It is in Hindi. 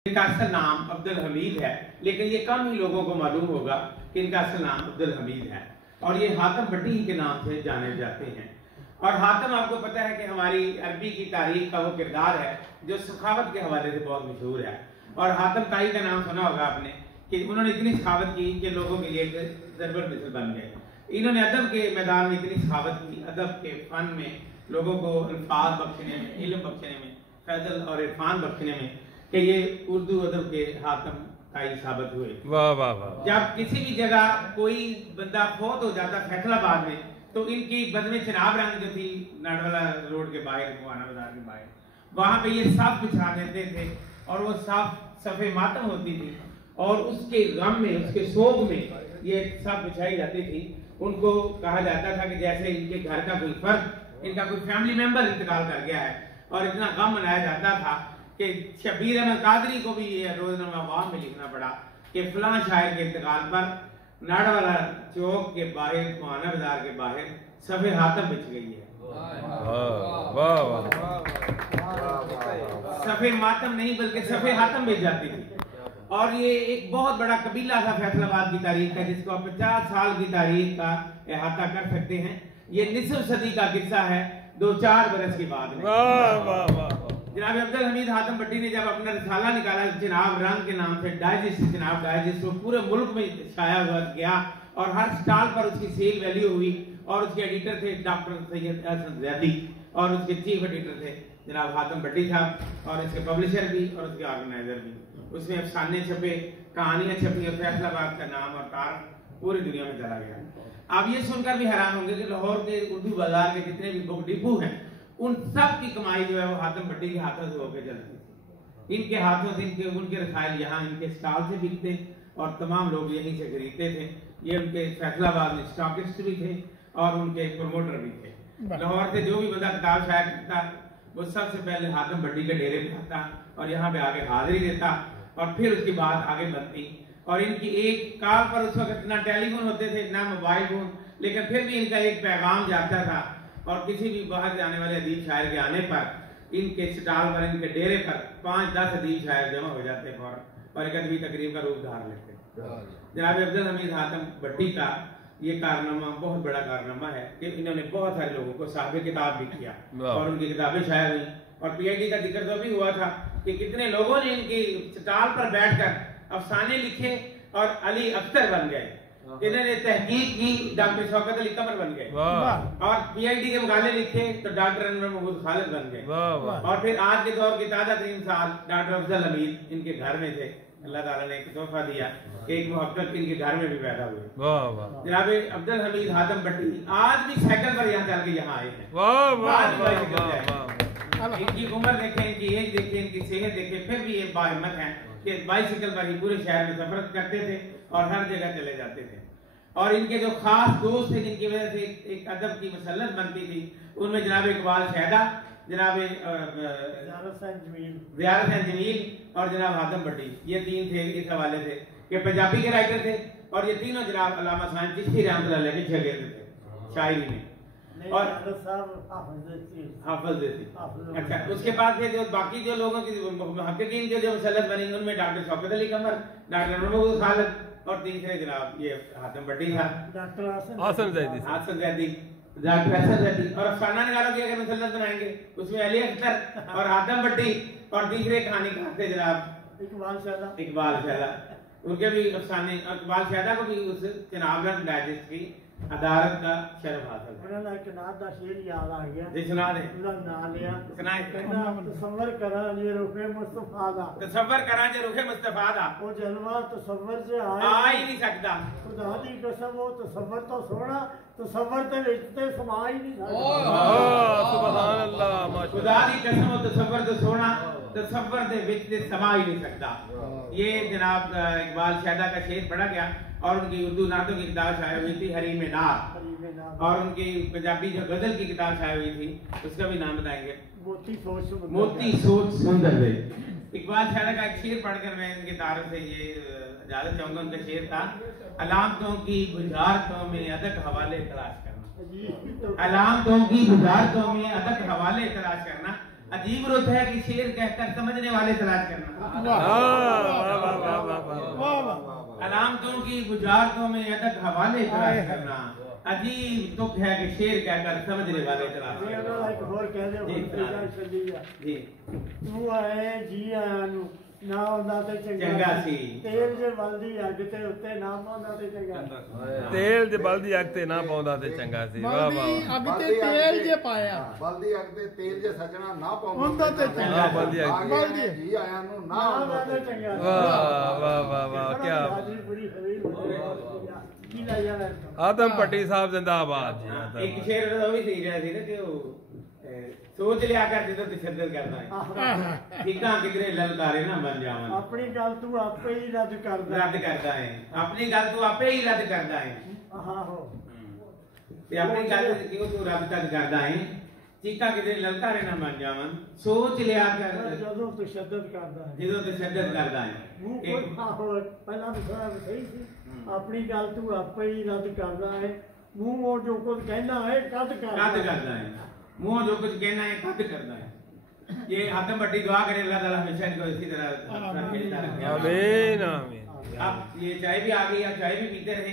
इनका असल नाम अब्दुल हमीद है, लेकिन ये कम ही लोगों को मालूम होगा कि इनका असल नाम अब्दुल हमीद है और ये हातम भट्टी के नाम से जाने जाते हैं। और हातम आपको पता है कि हमारी अरबी की तारीख का वो किरदार है जो सखावत के हवाले से बहुत मशहूर है। और हातम ताई का नाम सुना होगा आपने कि उन्होंने इतनी सखावत की कि लोगों के लिए ज़रबुल मिसल बन गए। इन्होंने अदब के मैदान में इतनी सखावत की, अदब के फन में लोगों को अल्फाज बख्शने में, इल्म बख्शने में, फैजल और इरफान बख्शने में कि ये उर्दू अदब के हातम ताई साबित हुए। वाह वाह वाह। जब किसी भी जगह कोई बंदा फौत हो जाता फैसलाबाद में तो इनकी बदन चनाब रंग जो थी नाडवाला रोड के बाहर, मुआना बाजार के बाहर, वहां पे ये साफ बिछा देते थे और वो साफ सफ़े मातम होती थी और उसके गम में, उसके सोग में ये साफ बिछाई जाती थी। उनको कहा जाता था कि जैसे इनके घर का कोई फर्द, इनका कोई फैमिली मेंबर इंतकाल कर गया है और इतना गम मनाया जाता था कि शबीर अहमद कादरी को भी ये रोजनामा अवाम में लिखना पड़ा कि फलां शायर के इंतकाल पर नाडवाला चौक के बाहर, मुआना बाजार के बाहर सफ़े हातम बिछ गई है। सफ़े मातम नहीं बल्कि सफ़े हातम बिछ जाती थी। और ये एक बहुत बड़ा कबीला था फैसलाबाद की तारीख का, जिसको आप 50 साल की तारीख का अहाता कर सकते हैं। ये निसफ सदी का किस्सा है 2-4 बरस के बाद में। जनाब अब्दुल हमीद हातम भट्टी ने जब अपना रिसाला निकाला जनाब रंग के नाम से, डाइजेस्ट जनाब डाइजेस्ट, वो पूरे मुल्क में छाया हुआ गया और हर स्टॉल पर उसकी सेल वैल्यू हुई। और उसके एडिटर थे डॉक्टर सैयद हसन ज़ैदी और उसके चीफ एडिटर थे जनाब हातम भट्टी साहब और इसके पब्लिशर भी और उसके ऑर्गेनाइजर भी। उसमें अफसाने छपे, कहानियां छपी और फैसलाबाद का नाम और तार पूरी दुनिया में चला गया। आप ये सुनकर भी हैरान होंगे कि लाहौर के उर्दू बाजार के जितने भी बुक डिपो हैं उन सब की कमाई जो है वो हातम भट्टी के हाथों से होकर चलती थी। इनके हाथों से उनके रसायल यहाँ इनके स्टॉल से बिकते और तमाम लोग यहीं से खरीदते थे। ये उनके फैसलाबाद में स्टॉकिस्ट भी थे और उनके प्रमोटर भी थे। लाहौर से जो भी बंदा किताब शाया करता वो सबसे पहले हातम भट्टी के डेरे पे आता और यहाँ पे आगे हाजिरी देता और फिर उसके बाद आगे बढ़ती। और इनकी एक कॉल पर उस वक्त ना टेलीफोन होते थे ना मोबाइल फोन, लेकिन फिर भी इनका एक पैगाम जाता था और किसी भी बाहर जाने वाले अदीब शायर के आने पर इनके स्टॉल पर, इनके डेरे पर 5-10 अदीब शायर जमा हो जाते और एक अदबी तकरीब का रूप धार लेते। जनाब अब्दुल हमीद हातम भट्टी का ये कारनामा बहुत बड़ा कारनामा है कि इन्होंने बहुत सारे लोगों को साहिब किताब भी किया और उनकी किताबें शायर हुई। और PhD का जिक्र तो भी हुआ था कि कितने लोगों ने इनकी स्टॉल पर बैठकर अफसाने लिखे और अली अख्तर बन गए। इन्होंने तहकीक की, डॉक्टर शौकत अली कमर बन गए और PhD के मकाले लिखे तो डॉक्टर अनवर महमूद खालिद बन गए। और फिर आज के दौर के ताज़ा तरीन साल डॉक्टर अफजल हमीद इनके घर में थे। अल्लाह ताला ने एक तोहफा दिया कि एक मोहब्बत इनके घर में भी पैदा हुई। जनाब अब्दुल हमीद हातम भट्टी आज भी साइकिल पर यहाँ चल के यहाँ आए हैं। इनकी उम्र देखें, इनकी एज देखें, इनकी सेहत देखें, फिर भी ये बाहिम्मत हैं कि बाइसिकल पर ही पूरे शहर में सफर करते थे और हर जगह चले जाते थे। और इनके जो खास दोस्त थे जिनकी वजह से एक अदब की मसलत बनती थी, उनमें जनाब इकबाल शहदा, जनाब ज़ियारत जमील और जनाब हातम भट्टी, ये 3 थे इस हवाले से कि पंजाबी के राइटर थे और ये तीनों जनाब अल्लामा साहब चिश्ती रहमतुल्लाह अलैह के शागिर्द थे शायरी में। और हाफिज थे। अच्छा, उसके बाद फिर जो बाकी जो लोगों की मुहक्किकीन के जो मसलत बनी उनमें डॉक्टर शौकत अली कमर, डॉक्टर अनवर महमूद खालिद और तीसरे जनाब ये हातम भट्टी था, डॉक्टर हसन ज़ैदी, डॉक्टर हसन ज़ैदी। और अफसाना निकालो कि अगर मसलत बनाएंगे उसमें अली अख्तर और हातम भट्टी और तीसरे कहानीकार थे जनाब इकबाल शहदा। उनके भी अफसाने, इकबाल शहदा को भी उस जनाब रंग डाइजेस्ट की अदालत का शर्फ हासिल है। उन्होंने कनात दा शेर याद आ गया जी, सुना दे। पूरा नाम लिया, सुनाए। तसव्वुर करा जे रुखे मुस्तफा दा, तसव्वुर करा जे रुखे मुस्तफा दा, वो जलवा तसव्वुर से आ ही नहीं सकता। खुदा दी कसम वो तसव्वुर तो सोना, तसव्वुर ते विच ते समा ही नहीं सकदा। सुभान अल्लाह, माशाअल्लाह। खुदा दी कसम वो तसव्वुर तो सोना, तसव्वुर दे विच ते समा ही नहीं सकता। ये जनाब इकबाल शहदा का शेर पढ़ा गया और उनकी उर्दू नातों की किताब शाया हुई थी हरीम नार, और उनकी पंजाबी जो गजल की किताब शाया हुई थी उसका भी नाम बताएंगे, मोती सोच सुंदर है। इकबाल शहदा का एक शेर पढ़कर मैं इनकी तारीफ से ये इजाजत चाहूंगा। उनका शेर था, अलामतों की बुझारतों में अदक हवाले तलाश करना, अलामतों की बुझारतों में अदक हवाले तलाश करना, अजीब रुत है कि शेर कहकर समझने वाले तलाश करना। अलामतों की गुजारतों में अदक हवाले तलाश करना। अजीब दुख है कि शेर कहकर समझने वाले तलाश जी तू आए जी आया ना होंदा ते चंगा सी तेल जे बलदी अग ते उत्ते ना पाਉਂਦਾ ते चंगा तेल जे बलदी अग ते ना पाਉਂਦਾ ते चंगा सी। वाह वाह अग ते तेल जे पाया बलदी अग ते तेल जे सजना ना पाਉਂਦਾ ਹੁੰਦਾ ਤੇ ਚੰਗਾ बलदी अग बलदी जी आया नु ना ना ते चंगा वाह वाह वाह वाह क्या पूरी खरी की ला यार आदम पट्टी साहब जिंदाबाद जी। एक शेर तो भी सही रहा थी ना कि वो सोच लिया कर ਜਦੋਂ ਤਸ਼ੱਦਦ ਕਰਦਾ ਹੈ ਠੀਕਾਂ ਕਿਧਰੇ ਲਲਕਾਰੇ ਨਾ ਬਣ ਜਾਵਨ। ਆਪਣੀ ਗੱਲ ਤੂੰ ਆਪੇ ਹੀ ਰੱਦ ਕਰਦਾ ਹੈ ਆਪਣੀ ਗੱਲ ਤੂੰ ਆਪੇ ਹੀ ਰੱਦ ਕਰਦਾ ਹੈ। ਆਹੋ ਤੇ ਆਪਣੀ ਗੱਲ ਕਿਉਂ ਤੂੰ ਰੱਦ ਕਰਦਾ ਹੈ? ਠੀਕਾਂ ਕਿਧਰੇ ਲਲਕਾਰੇ ਨਾ ਬਣ ਜਾਵਨ। ਸੋਚ ਲਿਆ ਕਰ ਜਦੋਂ ਤਸ਼ੱਦਦ ਕਰਦਾ ਹੈ ਜਦੋਂ ਤਸ਼ੱਦਦ ਕਰਦਾ ਹੈ। ਮੂੰਹ ਕੋਈ ਆਹੋ ਪਹਿਲਾਂ ਤਾਂ ਸਾਰਾ ਸਹੀ ਸੀ। ਆਪਣੀ ਗੱਲ ਤੂੰ ਆਪੇ ਹੀ ਰੱਦ ਕਰਦਾ ਹੈ। ਮੂੰਹ ਉਹ ਜੋ ਕੁਝ ਕਹਿੰਦਾ ਹੈ ਕੱਦ करता है। मुंह जो कुछ कहना है कद करता है। ये हाथम पट्टी दुआ करें अल्लाह ताला हमेशा इनको इसी तरह रखे। आमीन आमीन। अब ये चाय भी आ गई, आप चाय भी पीते रहे।